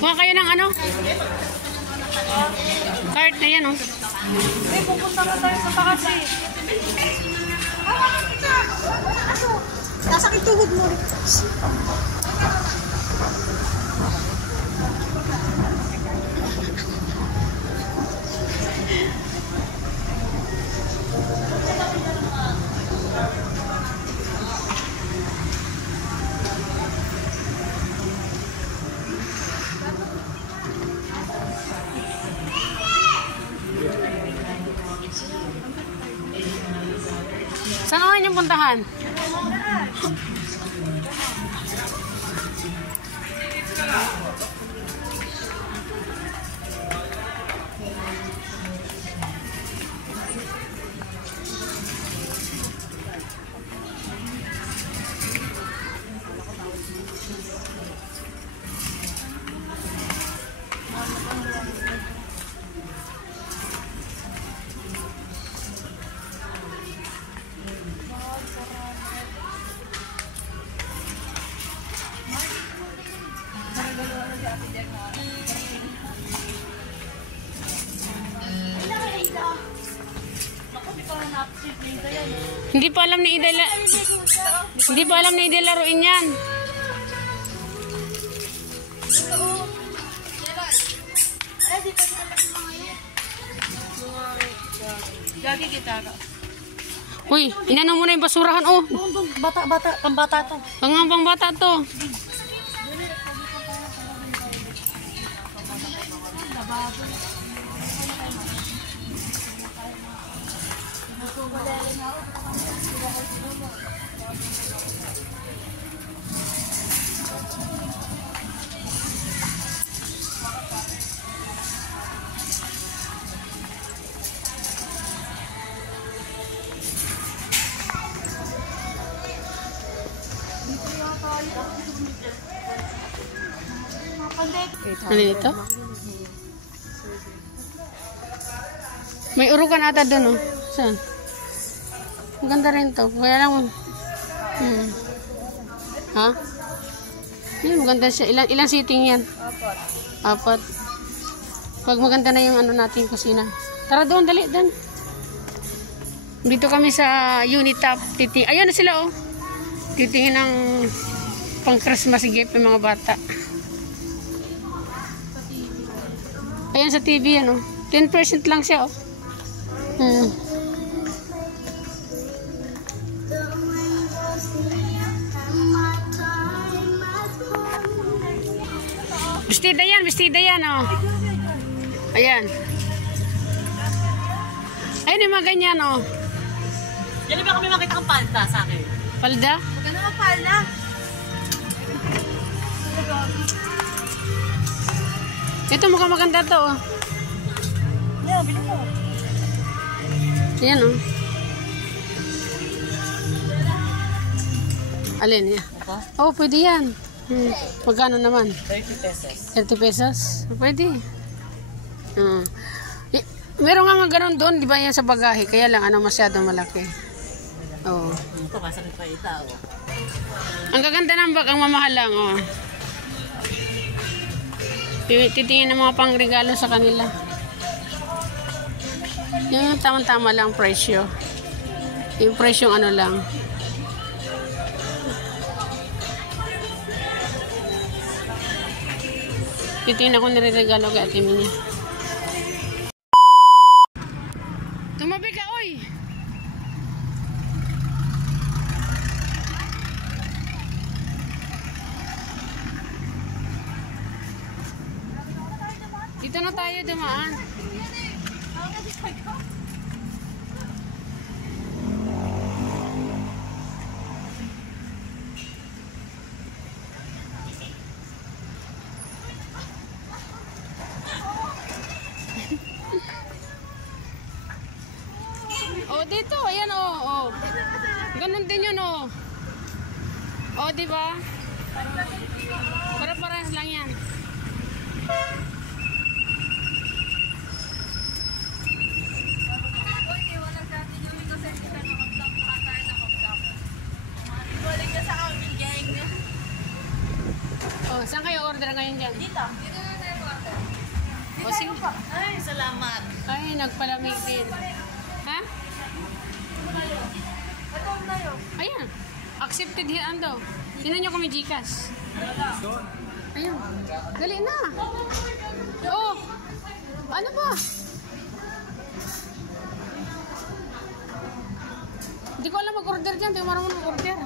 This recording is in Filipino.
Kuha kayo ng ano? Cart na yan, oh. Eh, pupunta ka tayo sa takas eh. Nasakit tuhod mo. Saan naman yung puntahan? Hindi pa alam ni Ida hindi pa alam ni Ida laruin yan. Lagi kita. Uy, inano mo na yung basurahan, oh. Bata, pambata to. Pambata to. Ano ito? May urukan ata doon, oh. Saan? Ang ganda rin to. Kaya lang, ha? Yan, maganda siya. Ilang seating yan? Apat. Pag maganda na yung ano natin kusina. Tara doon, dali, doon. Dito kami sa Unitap. Ayan na sila, oh. Titingin ng pang Christmas gift ng mga bata. Ayan sa TV, ano. 10% lang siya, oh. Bestida yan, oh. Ayan. Ayun yung mga ganyan, oh. Yan ba kami makita kang palda sa akin? Palda? Huwag ka naman palda. Ito mukhang maganda to, oh. Yeah, bilhin mo. Ayan, oh. Alin, yan? Oh, pwede yan. Magkano naman? 30 pesos. 30 pesos? Pwede. Meron nga gano'n doon, di ba yan sa bagahe? Kaya lang, ano, masyadong malaki. Oo. Ito, masakit pa ita, oh. Ang gaganda ng bag, ang mamahal lang, oh. Titingin ng mga pangregalo sa kanila. Yung tamang-tama lang presyo. Yung presyo ano lang. Titingin ako niregalo kay Ate Minya. Tumabi ka, oy! Dito na tayo dumaan. Oh, dito, ayan, oh. Ganun din yun, oh. Oh, di ba? Para-parehas lang yan. order ngayon dyan? Dito. O sige. Ay, salamat. Ay, nagpalamig din. Ha? Ito na yun. Ayan. Accepted here daw. Tingnan nyo kami Gcash. Ayun. Dali na. Oh. Ano ba? Hindi ko alam mag-order dyan. Hindi ko marunong mag-order.